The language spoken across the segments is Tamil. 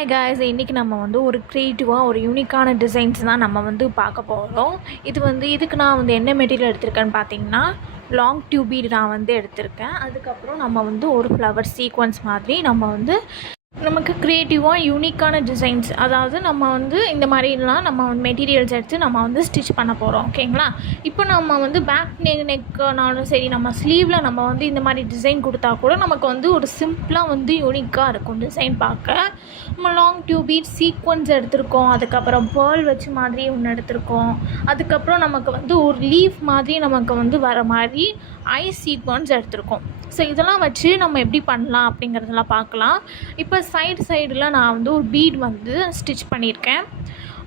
ஹாய் காய்ஸ், இன்றைக்கி நம்ம வந்து ஒரு க்ரியேட்டிவாக ஒரு யூனிக்கான டிசைன்ஸ் தான் நம்ம வந்து பார்க்க போகிறோம். இதுக்கு நான் வந்து என்ன மெட்டீரியல் எடுத்திருக்கேன்னு பார்த்தீங்கன்னா, லாங் டியூப் பீட் நான் வந்து எடுத்திருக்கேன். அதுக்கப்புறம் நம்ம வந்து ஒரு ஃப்ளவர் சீக்வன்ஸ் மாதிரி நம்ம வந்து நமக்கு க்ரியேட்டிவாக யூனிக்கான டிசைன்ஸ், அதாவது நம்ம வந்து இந்த மாதிரிலாம் நம்ம மெட்டீரியல்ஸ் எடுத்து நம்ம வந்து ஸ்டிச் பண்ண போகிறோம். ஓகேங்களா? இப்போ நம்ம வந்து பேக் நெக்குனாலும் சரி, நம்ம ஸ்லீவில் நம்ம வந்து இந்த மாதிரி டிசைன் கொடுத்தா கூட நமக்கு வந்து ஒரு சிம்பிளாக வந்து யூனிக்காக இருக்கும் டிசைன் பார்க்க. நம்ம லாங் டியூப் பீட் சீக்வன்ஸ் எடுத்திருக்கோம், அதுக்கப்புறம் பேர்ல் வச்சு மாதிரி ஒன்று எடுத்திருக்கோம், அதுக்கப்புறம் நமக்கு வந்து ஒரு லீஃப் மாதிரி நமக்கு வந்து வர மாதிரி ஐ சீக்வன்ஸ் எடுத்திருக்கோம். ஸோ இதெல்லாம் வச்சு நம்ம எப்படி பண்ணலாம் அப்படிங்கிறதெல்லாம் பார்க்கலாம். இப்போ சைடில் நான் வந்து ஒரு பீட் வந்து ஸ்டிச் பண்ணியிருக்கேன்.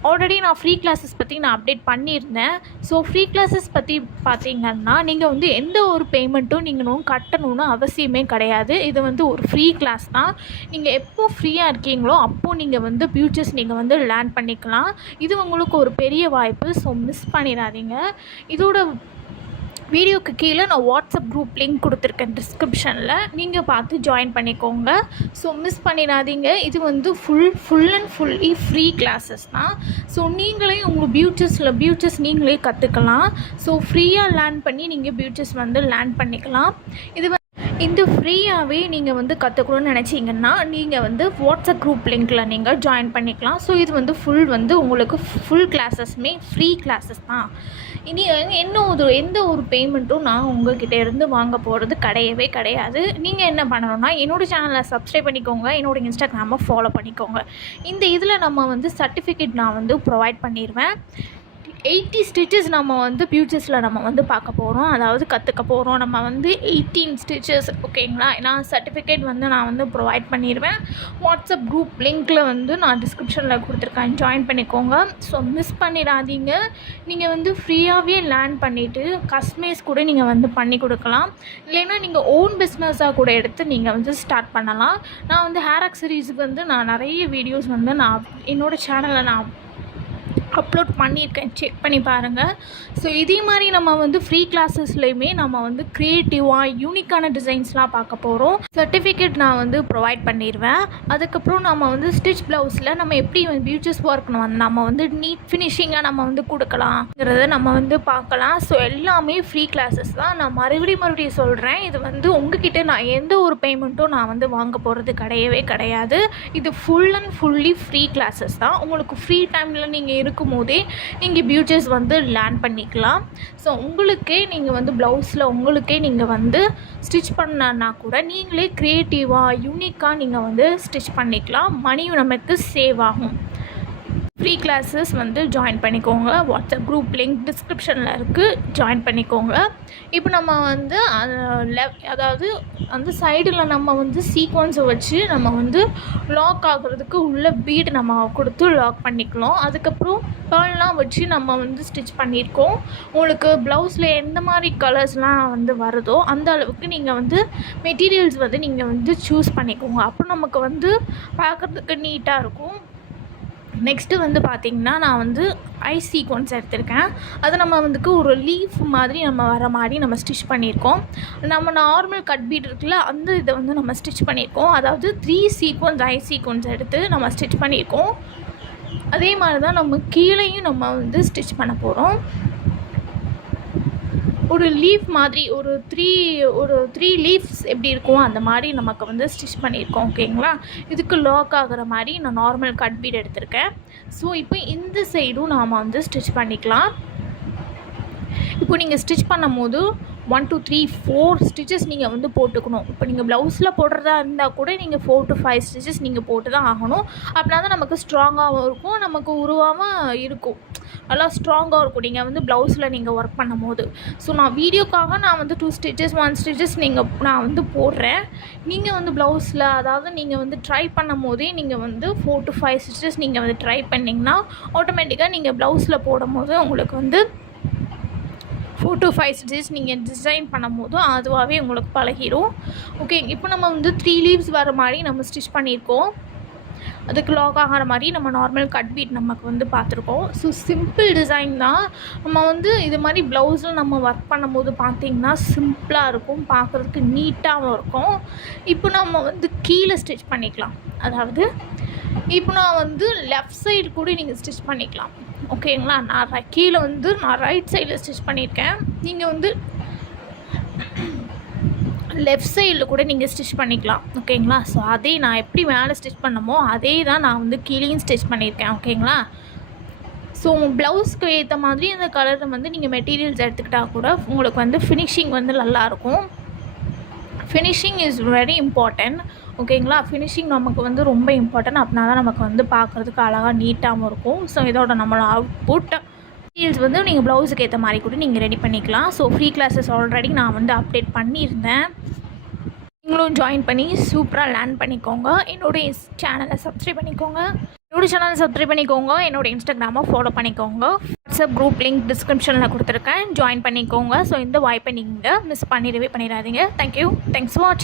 ஆல்ரெடி நான் ஃப்ரீ கிளாஸஸ் பற்றி நான் அப்டேட் பண்ணியிருந்தேன். ஸோ ஃப்ரீ கிளாஸஸ் பற்றி பார்த்தீங்கன்னா, நீங்கள் வந்து எந்த ஒரு பேமெண்ட்டும் நீங்கள் கட்டணும்னு அவசியமே கிடையாது. இது வந்து ஒரு ஃப்ரீ கிளாஸ் தான். நீங்கள் எப்போ ஃப்ரீயாக இருக்கீங்களோ அப்போது நீங்கள் வந்து ஃபியூச்சர்ஸ் நீங்கள் வந்து லேர்ன் பண்ணிக்கலாம். இது உங்களுக்கு ஒரு பெரிய வாய்ப்பு. ஸோ மிஸ் பண்ணிடாதீங்க. இதோட வீடியோக்கு கீழே நான் வாட்ஸ்அப் குரூப் லிங்க் கொடுத்துருக்கேன் டிஸ்கிரிப்ஷனில், நீங்கள் பார்த்து ஜாயின் பண்ணிக்கோங்க. ஸோ மிஸ் பண்ணிடாதீங்க. இது வந்து full and fully free classes தான். ஸோ நீங்களே உங்கள் பியூச்சர்ஸ் நீங்களே கற்றுக்கலாம். ஸோ ஃப்ரீயாக லேர்ன் பண்ணி நீங்கள் பியூச்சர்ஸ் வந்து லேர்ன் பண்ணிக்கலாம். இந்த ஃப்ரீயாகவே நீங்கள் வந்து கற்றுக்கணும்னு நினச்சிங்கன்னா நீங்கள் வந்து வாட்ஸ்அப் குரூப் லிங்க்கில் நீங்கள் ஜாயின் பண்ணிக்கலாம். ஸோ இது வந்து உங்களுக்கு ஃபுல் கிளாஸஸ்மே ஃப்ரீ கிளாஸஸ் தான். இனி எந்த ஒரு பேமெண்ட்டும் நான் உங்கள்கிட்ட இருந்து வாங்க போகிறது கிடையாது. நீங்கள் என்ன பண்ணணும்னா, என்னோடய சேனலை சப்ஸ்கிரைப் பண்ணிக்கோங்க, என்னோடய இன்ஸ்டாகிராமை ஃபாலோ பண்ணிக்கோங்க. இதில் நம்ம வந்து சர்டிஃபிகேட் நான் வந்து ப்ரொவைட் பண்ணிடுவேன். 80 ஸ்டிச்சஸ் நம்ம வந்து ஃபியூச்சர்ஸில் நம்ம வந்து பார்க்க போகிறோம், அதாவது கற்றுக்க போகிறோம். நம்ம வந்து 18 ஸ்டிச்சஸ். ஓகேங்களா? நான் சர்டிஃபிகேட் வந்து நான் வந்து ப்ரொவைட் பண்ணிடுவேன். வாட்ஸ்அப் குரூப் லிங்க்கில் வந்து நான் டிஸ்கிரிப்ஷனில் கொடுத்துருக்கேன், ஜாயின் பண்ணிக்கோங்க. ஸோ மிஸ் பண்ணிடாதீங்க. நீங்கள் வந்து ஃப்ரீயாகவே லேர்ன் பண்ணிவிட்டு கஸ்டமைஸ் கூட நீங்கள் வந்து பண்ணி கொடுக்கலாம். இல்லைன்னா நீங்கள் ஓன் பிஸ்னஸாக கூட எடுத்து நீங்கள் வந்து ஸ்டார்ட் பண்ணலாம். நான் வந்து ஹேர் ஆக்சரிஸுக்கு வந்து நான் நிறைய வீடியோஸ் வந்து நான் என்னோடய சேனலில் நான் அப்லோட் பண்ணியிருக்கேன், செக் பண்ணி பாருங்கள். ஸோ இதே மாதிரி நம்ம வந்து ஃப்ரீ கிளாஸஸ்லேயுமே நம்ம வந்து க்ரியேட்டிவாக யூனிக்கான டிசைன்ஸ்லாம் பார்க்க போகிறோம். சர்டிஃபிகேட் நான் வந்து ப்ரொவைட் பண்ணிடுவேன். அதுக்கப்புறம் நம்ம வந்து ஸ்டிச் ப்ளவுஸில் நம்ம எப்படி பியூச்சர்ஸ் ஒர்க் நம்ம வந்து நீட் ஃபினிஷிங்காக நம்ம வந்து கொடுக்கலாங்கிறத நம்ம வந்து பார்க்கலாம். ஸோ எல்லாமே ஃப்ரீ கிளாஸஸ் தான். நான் மறுபடியும் சொல்கிறேன், இது வந்து உங்ககிட்ட நான் எந்த ஒரு பேமெண்ட்டும் நான் வந்து வாங்க போகிறது கிடையாது. இது full and fully free classes தான். உங்களுக்கு ஃப்ரீ டைமில் நீங்கள் இருக்கும்போதே நீங்கள் பியூச்சர்ஸ் வந்து லேர்ன் பண்ணிக்கலாம். ஸோ நீங்கள் வந்து ப்ளவுஸில் நீங்கள் வந்து ஸ்டிச் பண்ணனா கூட நீங்களே க்ரியேட்டிவாக யூனிக்காக நீங்கள் வந்து ஸ்டிச் பண்ணிக்கலாம். மணியும் நமக்கு சேவ் ஆகும். ஃப்ரீ கிளாஸஸ் வந்து ஜாயின் பண்ணிக்கோங்க. வாட்ஸ்அப் குரூப் லிங்க் டிஸ்கிரிப்ஷனில் இருக்குது, ஜாயின் பண்ணிக்கோங்க. இப்போ நம்ம வந்து அதாவது அந்த சைடில் நம்ம வந்து சீக்வன்ஸை வச்சு நம்ம வந்து லாக் ஆகுறதுக்கு உள்ள பீட் நம்ம கொடுத்து லாக் பண்ணிக்கலாம். அதுக்கப்புறம் பேர்லாம் வச்சு நம்ம வந்து ஸ்டிச் பண்ணியிருக்கோம். உங்களுக்கு ப்ளவுஸில் எந்த மாதிரி கலர்ஸ்லாம் வந்து வருதோ அந்த அளவுக்கு நீங்கள் வந்து மெட்டீரியல்ஸ் வந்து நீங்கள் வந்து சூஸ் பண்ணிக்கோங்க. அப்போ நமக்கு வந்து பார்க்குறதுக்கு நீட்டாக இருக்கும். நெக்ஸ்ட்டு வந்து பார்த்திங்கன்னா, நான் வந்து ஐ சீக்வன்ஸ் எடுத்திருக்கேன். அது நம்ம வந்துக்கு ஒரு லீஃப் மாதிரி நம்ம வர மாதிரி நம்ம ஸ்டிச் பண்ணியிருக்கோம். நம்ம நார்மல் கட் பீட் இருக்குல்ல, அந்த இதை வந்து நம்ம ஸ்டிச் பண்ணியிருக்கோம். அதாவது 3 சீக்வன்ஸ் ஐ சீக்வன்ஸ் எடுத்து நம்ம ஸ்டிச் பண்ணியிருக்கோம். அதே மாதிரி தான் நம்ம கீழேயும் நம்ம வந்து ஸ்டிச் பண்ண போகிறோம். ஒரு லீஃப் மாதிரி ஒரு த்ரீ லீஃப்ஸ் எப்படி இருக்கும் அந்த மாதிரி நமக்கு வந்து ஸ்டிச் பண்ணியிருக்கோம். ஓகேங்களா? இதுக்கு லாக் ஆகிற மாதிரி நான் நார்மல் கட் பீட் எடுத்திருக்கேன். ஸோ இப்போ இந்த சைடும் நாம் வந்து ஸ்டிச் பண்ணிக்கலாம். இப்போ நீங்கள் ஸ்டிச் பண்ணும் போது 1 2 3 4 ஸ்டிச்சஸ் நீங்கள் வந்து போட்டுக்கணும். இப்போ நீங்கள் ப்ளவுஸில் போடுறதா இருந்தால் கூட நீங்கள் 4 to 5 ஸ்டிச்சஸ் நீங்கள் போட்டு தான் ஆகணும். அப்படின்னா தான் நமக்கு ஸ்ட்ராங்காகவும் இருக்கும், நமக்கு உருவாமல் இருக்கும், நல்லா ஸ்ட்ராங்காக இருக்கும் நீங்கள் வந்து ப்ளவுஸில் நீங்கள் ஒர்க் பண்ணும் போது. ஸோ நான் வீடியோக்காக நான் வந்து 2 ஸ்டிச்சஸ் 1 ஸ்டிச்சஸ் நான் வந்து போடுறேன். நீங்கள் வந்து ப்ளவுஸில், அதாவது நீங்கள் வந்து ட்ரை பண்ணும் போதே நீங்கள் வந்து 4 to 5 ஸ்டிச்சஸ் நீங்கள் வந்து ட்ரை பண்ணிங்கன்னா ஆட்டோமேட்டிக்காக நீங்கள் ப்ளவுஸில் போடும் போது உங்களுக்கு வந்து 4 to 5 ஸ்டிச்சஸ் நீங்கள் டிசைன் பண்ணும் போதும் அதுவாகவே உங்களுக்கு பழகிடும். ஓகே, இப்போ நம்ம வந்து 3 லீவ்ஸ் வர மாதிரி நம்ம ஸ்டிச் பண்ணியிருக்கோம். அதுக்கு லாக் ஆகிற மாதிரி நம்ம நார்மல் கட் பீட் நமக்கு வந்து பார்த்துருக்கோம். ஸோ சிம்பிள் டிசைன் தான். நம்ம வந்து இது மாதிரி ப்ளவுஸில் நம்ம ஒர்க் பண்ணும்போது பார்த்திங்கன்னா சிம்பிளாக இருக்கும், பார்க்குறதுக்கு நீட்டாகவும் இருக்கும். இப்போ நம்ம வந்து கீழே ஸ்டிச் பண்ணிக்கலாம். அதாவது இப்போ நான் வந்து லெஃப்ட் சைடு கூட நீங்கள் ஸ்டிச் பண்ணிக்கலாம். ஓகேங்களா? நான் கீழே வந்து நான் ரைட் சைடில் ஸ்டிச் பண்ணியிருக்கேன். நீங்கள் வந்து லெஃப்ட் சைடில் கூட நீங்கள் ஸ்டிச் பண்ணிக்கலாம். ஓகேங்களா? ஸோ அதே நான் எப்படி மேலே ஸ்டிச் பண்ணமோ அதே தான் நான் வந்து கீழேயும் ஸ்டிச் பண்ணியிருக்கேன். ஓகேங்களா? ஸோ ப்ளவுஸ்க்கு ஏற்ற மாதிரி அந்த கலரை வந்து நீங்கள் மெட்டீரியல்ஸ் எடுத்துக்கிட்டால் கூட உங்களுக்கு வந்து ஃபினிஷிங் வந்து நல்லாயிருக்கும். Finishing is very important. ஓகேங்களா? ஃபினிஷிங் நமக்கு வந்து ரொம்ப இம்பார்ட்டன்ட். அப்படின்னா தான் நமக்கு வந்து பார்க்குறதுக்கு அழகாக நீட்டாகவும் இருக்கும். ஸோ இதோட நம்மளோட அவுட்புட் மெட்டீரியல்ஸ் வந்து நீங்கள் ப்ளவுஸுக்கு ஏற்ற மாதிரி கூட நீங்கள் ரெடி பண்ணிக்கலாம். ஸோ ஃப்ரீ கிளாஸஸ் ஆல்ரெடி நான் வந்து அப்டேட் பண்ணியிருந்தேன். நீங்களும் ஜாயின் பண்ணி சூப்பராக லேர்ன் பண்ணிக்கோங்க. என்னோடய சேனலை சப்ஸ்கிரைப் பண்ணிக்கோங்க. என்னோட இன்ஸ்டாகிராமை ஃபாலோ பண்ணிக்கோங்க. வாட்ஸ்அப் குரூப் லிங்க் டிஸ்கிரிப்ஷனில் கொடுத்துருக்கேன். ஜாயின் பண்ணிக்கோங்க. ஸோ இந்த வாய்ப்பை நீங்கள் மிஸ் பண்ணிடவே பண்ணிடாதீங்க. தேங்க்யூ. தேங்க்ஸ் ஃபார் வாட்சிங்.